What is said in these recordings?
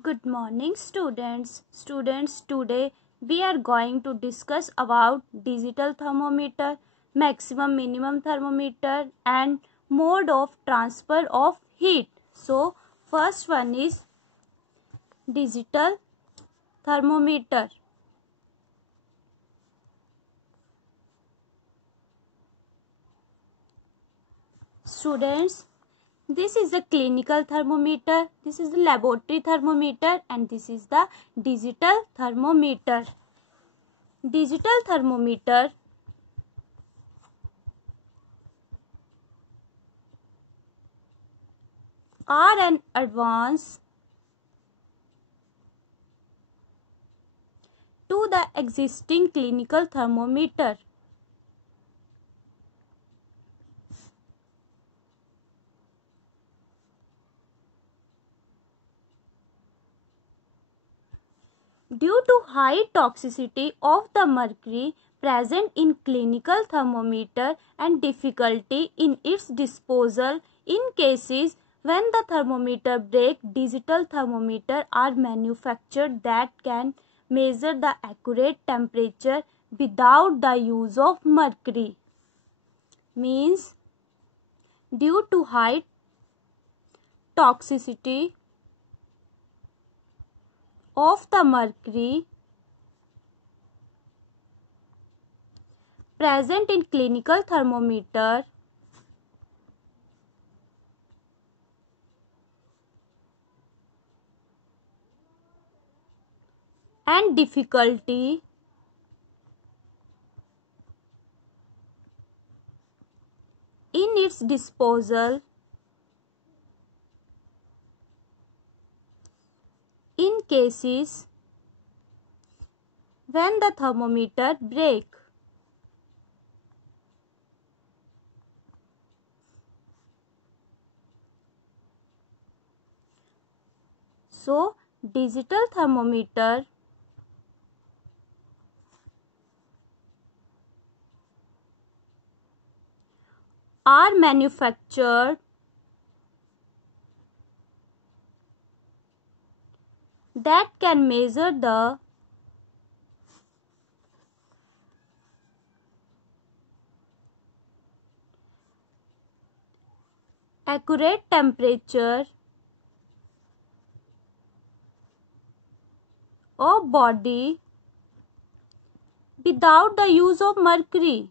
Good morning students today we are going to discuss about digital thermometer, maximum minimum thermometer and mode of transfer of heat. So first one is digital thermometer. Students, this is the clinical thermometer, this is the laboratory thermometer and this is the digital thermometer. Digital thermometer are an advance to the existing clinical thermometer. Due to high toxicity of the mercury present in clinical thermometer and difficulty in its disposal in cases when the thermometer break, digital thermometer are manufactured that can measure the accurate temperature without the use of mercury. Means due to high toxicity of the mercury present in clinical thermometer and difficulty in its disposal in cases when the thermometer break. So digital thermometer are manufactured that can measure the accurate temperature of body without the use of mercury.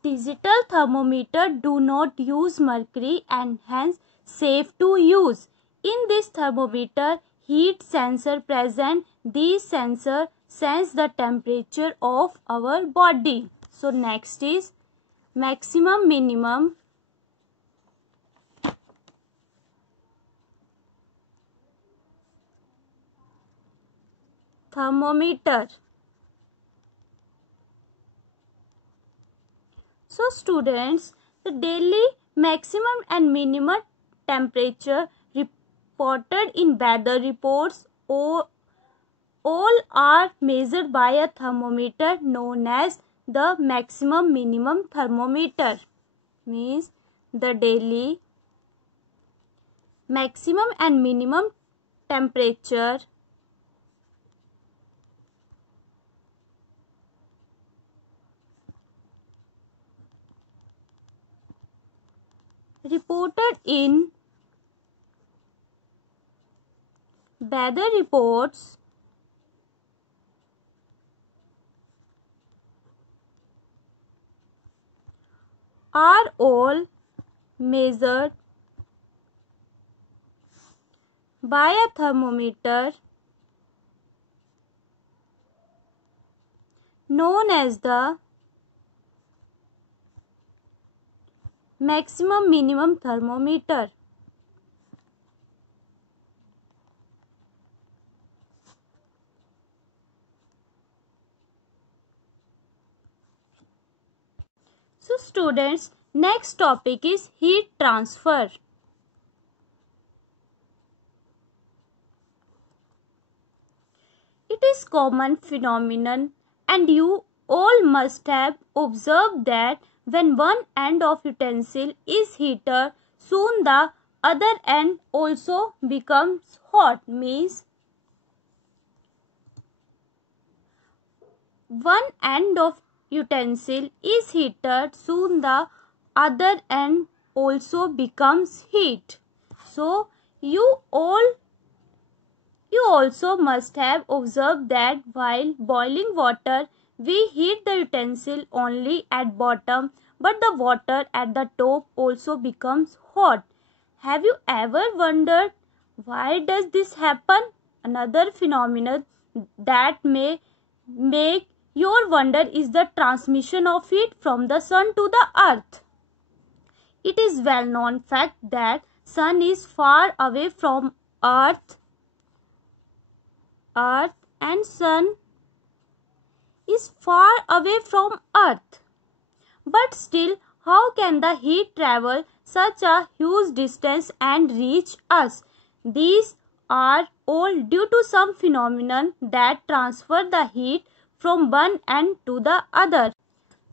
Digital thermometer do not use mercury and hence safe to use. In this thermometer, heat sensor present. These sensor sense the temperature of our body. So next is maximum minimum thermometer. So students, the daily maximum and minimum temperature reported in weather reports all are measured by a thermometer known as the maximum minimum thermometer. Means the daily maximum and minimum temperature reported in weather reports are all measured by a thermometer known as the maximum minimum thermometer. So students, next topic is heat transfer. It is common phenomenon and all must have observed that when one end of utensil is heated, soon the other end also becomes hot. Means one end of utensil is heated, soon the other end also becomes heat. So you also must have observed that while boiling water, we heat the utensil only at bottom, but the water at the top also becomes hot. Have you ever wondered why does this happen? Another phenomenon that may make your wonder is the transmission of heat from the sun to the earth. It is well known fact that sun is far away from earth and sun is far away from earth. But still, how can the heat travel such a huge distance and reach us? These are all due to some phenomenon that transfer the heat from one end to the other.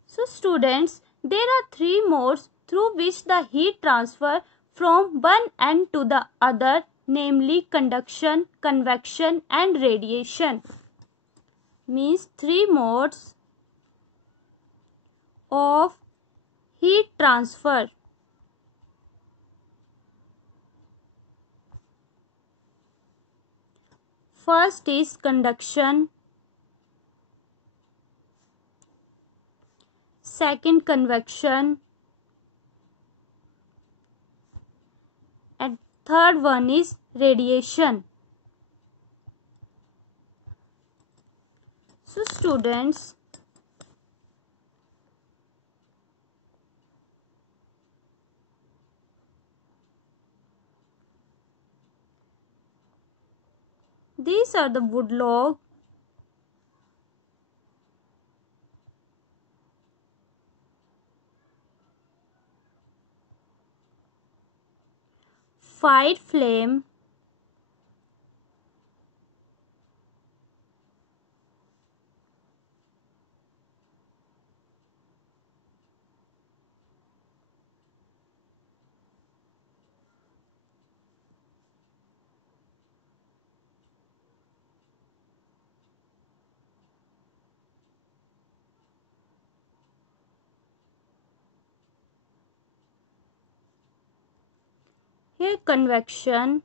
So students, there are three modes through which the heat transfer from one end to the other, namely conduction, convection and radiation. Means three modes of heat transfer. First is conduction, second convection, and third one is radiation. So students, these are the wood log, fire flame, here convection,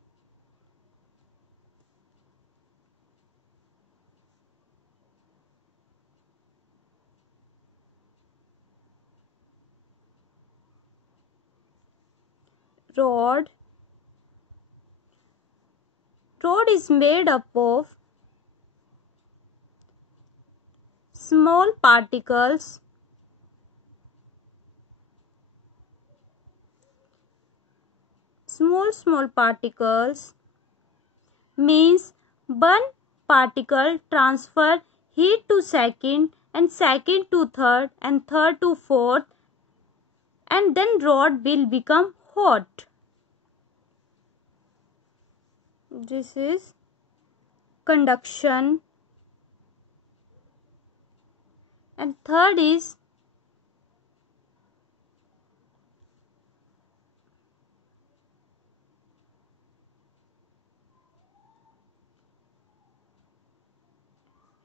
rod. Rod is made up of small particles small particles means one particle transfer heat to second and second to third and third to fourth, and then rod will become hot. This is conduction, and third is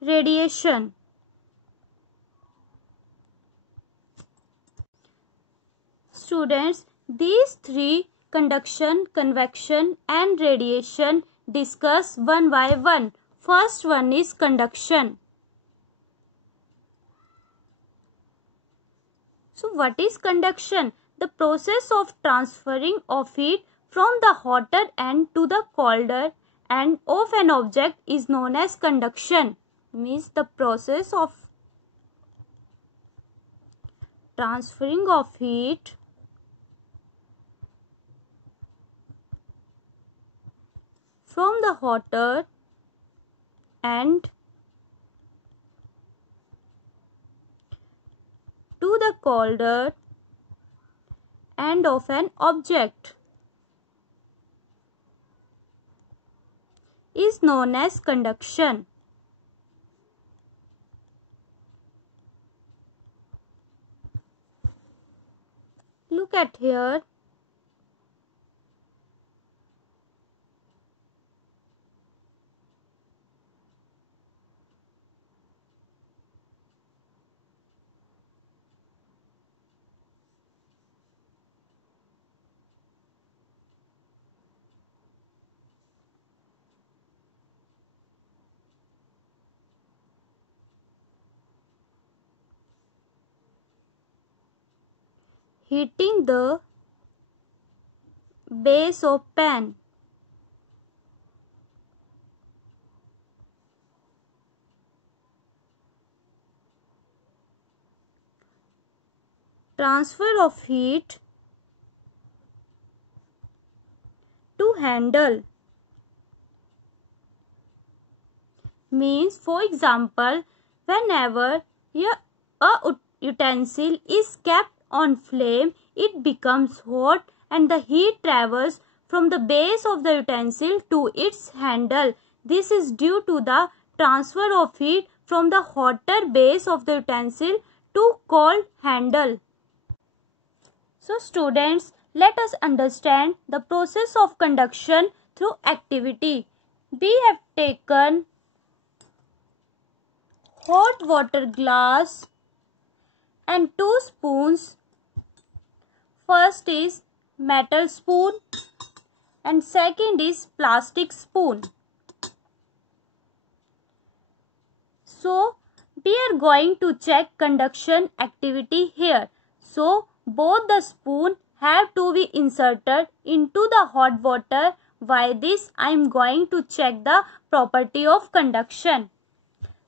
radiation. Students, these three, conduction, convection and radiation, discuss one by one. First one is conduction. So what is conduction? The process of transferring of heat from the hotter end to the colder end of an object is known as conduction. Means the process of transferring of heat from the hotter end to the colder end of an object is known as conduction. Look at here. Heating the base of pan. Transfer of heat to handle. Means, for example, whenever a utensil is kept on flame, it becomes hot and the heat travels from the base of the utensil to its handle. This is due to the transfer of heat from the hotter base of the utensil to cold handle. So students, let us understand the process of conduction through activity. We have taken hot water glass and 2 spoons. First is metal spoon and second is plastic spoon. So we are going to check conduction activity here. So both the spoon have to be inserted into the hot water. By this I am going to check the property of conduction.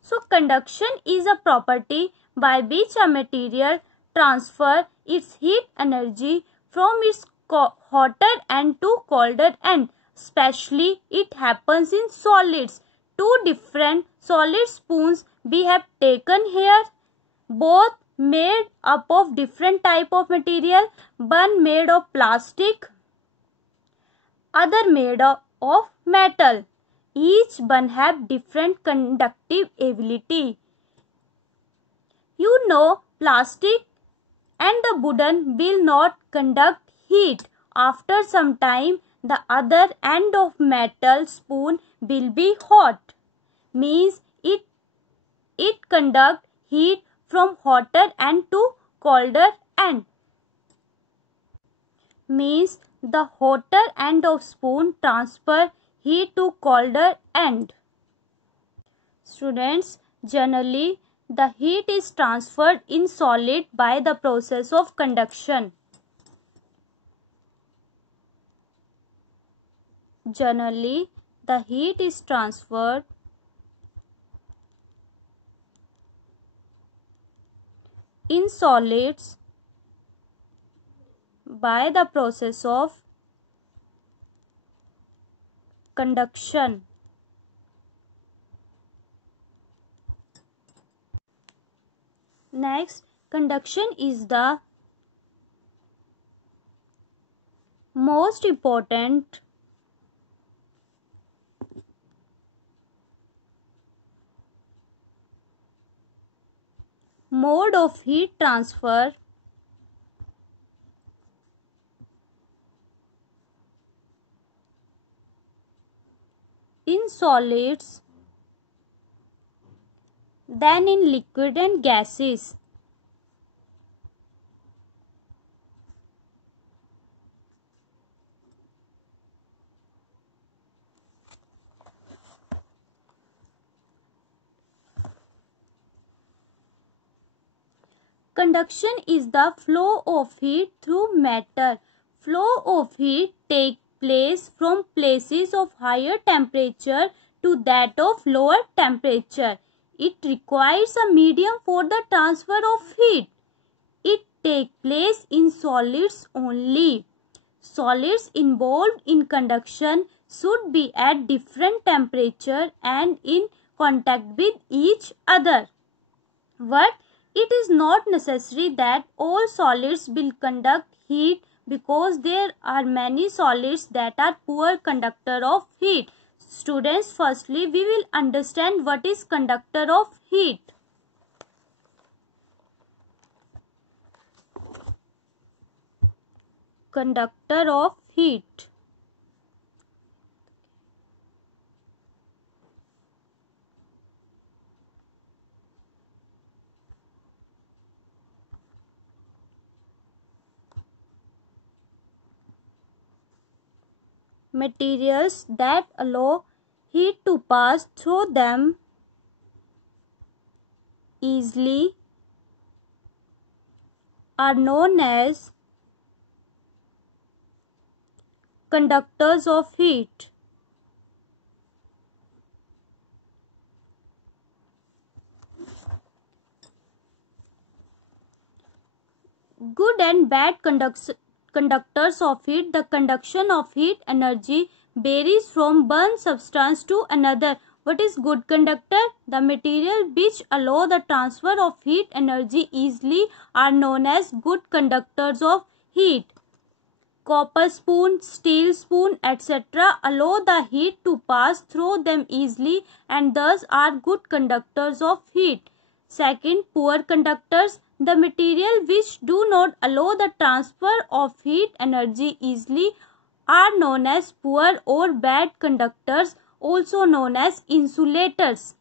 So conduction is a property by which a material transfers its heat energy from its hotter end to colder end. Especially it happens in solids. 2 different solid spoons we have taken here. Both made up of different type of material. One made of plastic, other made of metal. Each one have different conductive ability. You know, plastic and the wooden will not conduct heat. After some time, the other end of metal spoon will be hot. Means it conduct heat from hotter end to colder end. Means the hotter end of spoon transfer heat to colder end. Students, generally the heat is transferred in solid by the process of conduction. Generally the heat is transferred in solids by the process of conduction. Next, conduction is the most important mode of heat transfer in solids than in liquid and gases. Conduction is the flow of heat through matter. Flow of heat takes place from places of higher temperature to that of lower temperature. It requires a medium for the transfer of heat. It takes place in solids only. Solids involved in conduction should be at different temperature and in contact with each other. But it is not necessary that all solids will conduct heat because there are many solids that are poor conductor of heat. Students, firstly we will understand what is conductor of heat. conductor of heat. Materials that allow heat to pass through them easily are known as conductors of heat. Good and bad conductors of heat. The conduction of heat energy varies from one substance to another. What is good conductor? The material which allow the transfer of heat energy easily are known as good conductors of heat. Copper spoon, steel spoon, etc. allow the heat to pass through them easily and thus are good conductors of heat. Second, poor conductors. The material which do not allow the transfer of heat energy easily are known as poor or bad conductors, also known as insulators.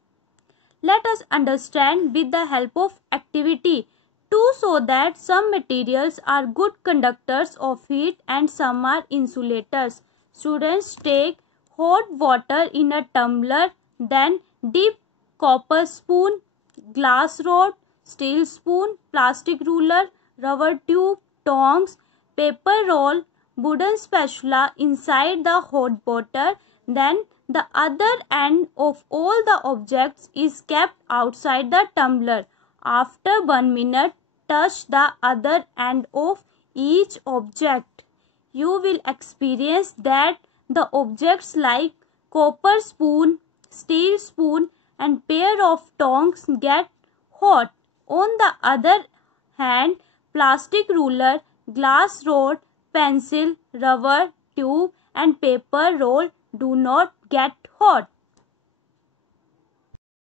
Let us understand with the help of activity to show that some materials are good conductors of heat and some are insulators. Students take hot water in a tumbler, then dip copper spoon, glass rod, steel spoon, plastic ruler, rubber tube, tongs, paper roll, wooden spatula inside the hot water. Then the other end of all the objects is kept outside the tumbler. After 1 minute, touch the other end of each object. You will experience that the objects like copper spoon, steel spoon and pair of tongs get hot. On the other hand, plastic ruler, glass rod, pencil, rubber tube and paper roll do not get hot.